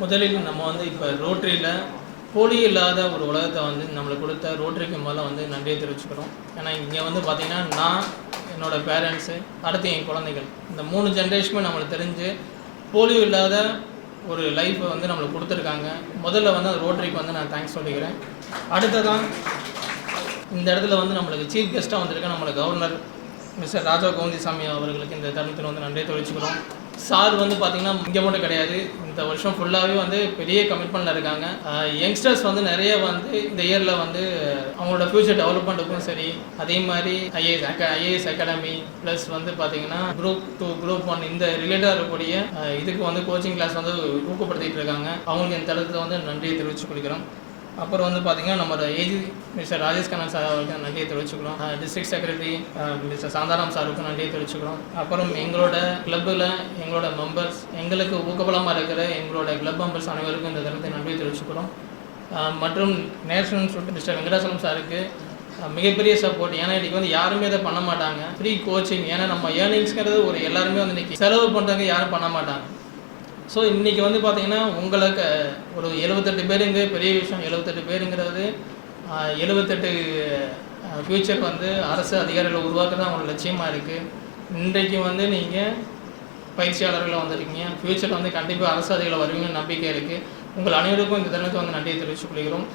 முதலில் நம்ம வந்து இப்போ ரோட்டரியில் போலி இல்லாத ஒரு உலகத்தை வந்து நம்மளுக்கு கொடுத்த ரோட்டரிக்கு முதல்ல வந்து நன்றியை தெரிவிச்சுக்கிறோம். ஏன்னா இங்கே வந்து பார்த்திங்கன்னா நான், என்னோடய பேரண்ட்ஸு, அடுத்து என் குழந்தைகள், இந்த 3 ஜென்ரேஷனுமே நம்மளுக்கு தெரிஞ்சு போலியோ இல்லாத ஒரு லைஃப்பை வந்து நம்மளுக்கு கொடுத்துருக்காங்க. முதல்ல வந்து அந்த ரோட்டரிக்கு வந்து நான் தேங்க்ஸ் சொல்லிக்கிறேன். அடுத்ததான் இந்த இடத்துல வந்து நம்மளுக்கு சீஃப் கெஸ்ட்டாக வந்திருக்க நம்மளுக்கு கவர்னர் மிஸ்டர் ராஜா கோவிந்தசாமி அவர்களுக்கு இந்த தருணத்தில் வந்து நன்றியை தெரிவிச்சுக்கிறோம். சார் வந்து பார்த்திங்கன்னா இங்கே மட்டும் கிடையாது, இந்த வருஷம் ஃபுல்லாகவே வந்து பெரிய கமிட்மெண்ட்டில் இருக்காங்க. யங்ஸ்டர்ஸ் வந்து நிறைய வந்து இந்த இயரில் வந்து அவங்களோட ஃப்யூச்சர் டெவலப்மெண்ட்டுக்கும் சரி, அதே மாதிரி ஐஏஎஸ் அகாடமி ப்ளஸ் வந்து பார்த்திங்கன்னா குரூப் 2 குரூப் 1 இந்த ரிலேட்டாக இருக்கக்கூடிய இதுக்கு வந்து கோச்சிங் கிளாஸ் வந்து ஊக்கப்படுத்திகிட்டு இருக்காங்க. அவங்களுக்கு இந்த தளத்தில் வந்து நன்றியை தெரிவித்து கொடுக்குறோம். அப்புறம் வந்து பார்த்திங்கன்னா நம்மளோட AG mister Rajesh Kannan sir அவருக்கு நன்றியை தெரிவிச்சுக்கிறோம். டிஸ்ட்ரிக்ட் செக்ரட்டரி மிஸ்டர் சாந்தாராம் சாருக்கும் நன்றியை தெரிவிச்சுக்கிறோம். அப்புறம் எங்களோட கிளப்பில் எங்களோட மெம்பர்ஸ், எங்களுக்கு ஊக்கபலமாக இருக்கிற எங்களோட கிளப் மெம்பர்ஸ் அனைவருக்கும் இந்த தருணத்தை நன்றியை தெரிவிச்சுக்கிறோம். மற்றும் நேஷனல் இன்ஸ்டியூட் மிஸ்டர் வெங்கடாசலம் சாருக்கு மிகப்பெரிய சப்போர்ட். ஏன்னா இன்றைக்கி வந்து யாருமே இதை பண்ண மாட்டாங்க, ஃப்ரீ கோச்சிங். ஏன்னா நம்ம ஏர்னிங்ஸ்ங்கிறது ஒரு எல்லாருமே வந்து இன்றைக்கி செலவு பண்ணுறவங்க யாரும் பண்ண மாட்டாங்க. ஸோ இன்றைக்கி வந்து பார்த்திங்கன்னா உங்களுக்கு ஒரு 78 பேருங்க பெரிய விஷயம். 78 பேருங்கிறது 78 ஃப்யூச்சர் வந்து அரசு அதிகாரிகளை உருவாக்க தான் அவங்களோட லட்சியமாக இருக்குது. இன்றைக்கு வந்து நீங்கள் பயிற்சியாளர்களாக வந்திருக்கீங்க, ஃப்யூச்சரில் வந்து கண்டிப்பாக அரசு அதிகாரிகள் வருவீங்கன்னு நம்பிக்கை இருக்குது. உங்கள் அனைவருக்கும் இந்த தருணத்தை வந்து நன்றியை தெரிவித்துக் கொள்கிறோம்.